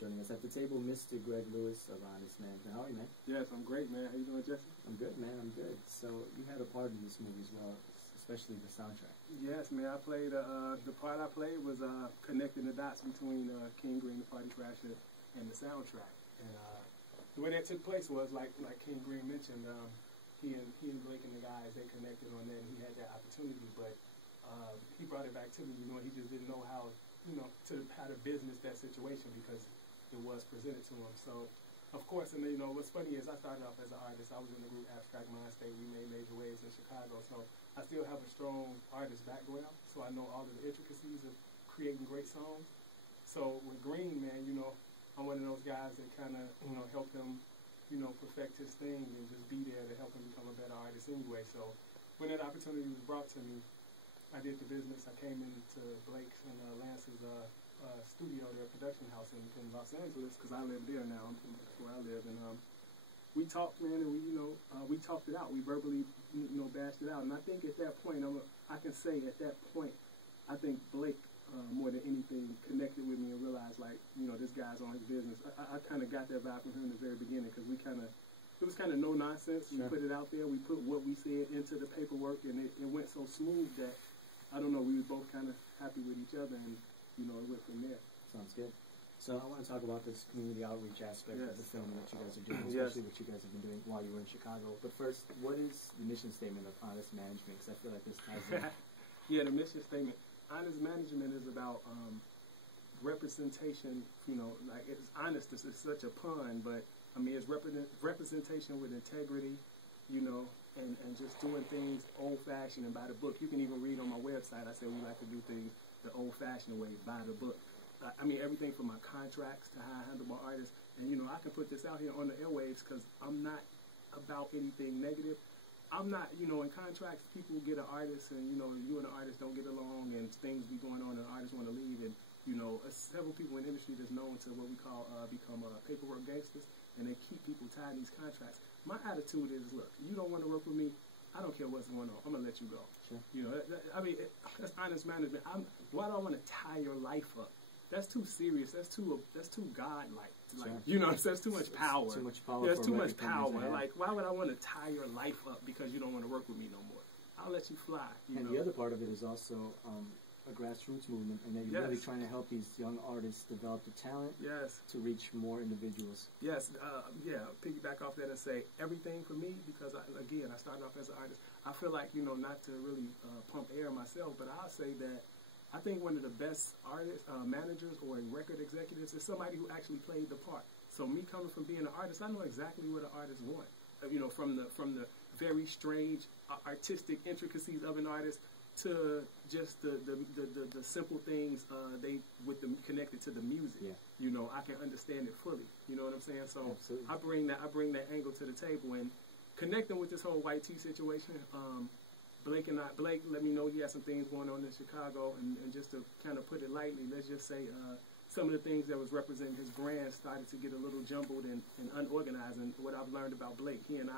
joining us at the table, Mr. Greg Lewis of Honest Management. How are you, man? Yes, I'm great, man. How you doing, Jesse? I'm good, man. I'm good. So you had a part in this movie as well, especially the soundtrack. Yes, man. I played, the part I played was connecting the dots between King Green, the Party Crasher, and the soundtrack. And the way that took place was, like King Green mentioned, he and Blake and the guys, they connected on that, and he had that opportunity, but he brought it back to me, he just didn't know how, how to business that situation because it was presented to him. So, of course, and what's funny is I started off as an artist. I was in the group Abstract Mind State. We made major waves in Chicago. So I still have a strong artist background. So I know all of the intricacies of creating great songs. So with Green, man, I'm one of those guys that kind of, help him, perfect his thing and just be there to help him become a better artist anyway. So when that opportunity was brought to me, I did the business. I came into Blake's and Lance's studio, their production house in Los Angeles, because I live there now. That's where I live, and we talked, man, and we talked it out. We verbally, bashed it out. And I think at that point, I can say at that point, I think Blake more than anything connected with me and realized, like, this guy's on his business. I kind of got that vibe from him in the very beginning, because it was kind of no nonsense. We put it out there. We put what we said into the paperwork, and it went so smooth that, I don't know, we were both kind of happy with each other, and, it went from there. Sounds good. So I want to talk about this community outreach aspect of the film that you guys are doing, especially what you guys have been doing while you were in Chicago. But first, what is the mission statement of Honest Management? Because I feel like this ties in. Yeah, the mission statement. Honest Management is about representation, like it's honest, it's such a pun, but I mean it's representation with integrity, and just doing things old-fashioned and by the book. You can even read on my website, I said we like to do things the old-fashioned way, by the book. I mean everything from my contracts to how I handle my artists, and I can put this out here on the airwaves because I'm not about anything negative. I'm not, in contracts, people get an artist and, you and the artist don't get along and things be going on and the artists want to leave. And, several people in the industry that's known to what we call become paperwork gangsters, and they keep people tied in these contracts. My attitude is, look, you don't want to work with me, I don't care what's going on. I'm going to let you go. Sure. That's honest management. Why do I want to tie your life up? That's too serious. That's too godlike. Like, that's too much power. Too much power. That's too much power. Like, why would I want to tie your life up because you don't want to work with me no more? I'll let you fly. And the other part of it is also a grassroots movement, and then you're really trying to help these young artists develop the talent to reach more individuals. Yes, piggyback off that and say everything for me, because I started off as an artist. I feel like, not to really pump air myself, but I'll say that I think one of the best artists, managers or record executives is somebody who actually played the part. So me coming from being an artist, I know exactly what an artist wants. From the very strange artistic intricacies of an artist to just the simple things connected to the music. Yeah. I can understand it fully. You know what I'm saying? So absolutely. I bring that angle to the table, and connecting with this whole white tee situation. Blake let me know he had some things going on in Chicago, and just to kind of put it lightly, let's just say some of the things that was representing his brand started to get a little jumbled and unorganized. And what I've learned about Blake, he and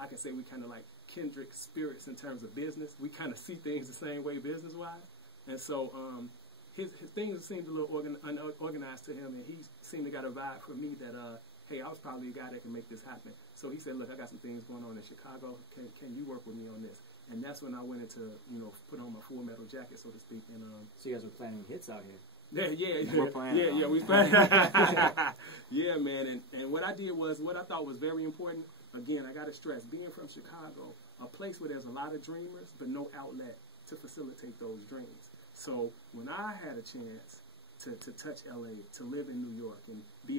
I can say we kind of like kindred spirits in terms of business. We kind of see things the same way business-wise. And so his things seemed a little unorganized to him, and he seemed to got a vibe from me that, hey, I was probably a guy that can make this happen. So he said, look, I got some things going on in Chicago. Can you work with me on this? And that's when I went into, put on my full metal jacket, so to speak. And so you guys were planning hits out here. Yeah, we planned. Yeah, man. And what I did was, what I thought was very important, again, I got to stress, being from Chicago, a place where there's a lot of dreamers, but no outlet to facilitate those dreams. So when I had a chance to touch LA, to live in New York, and be a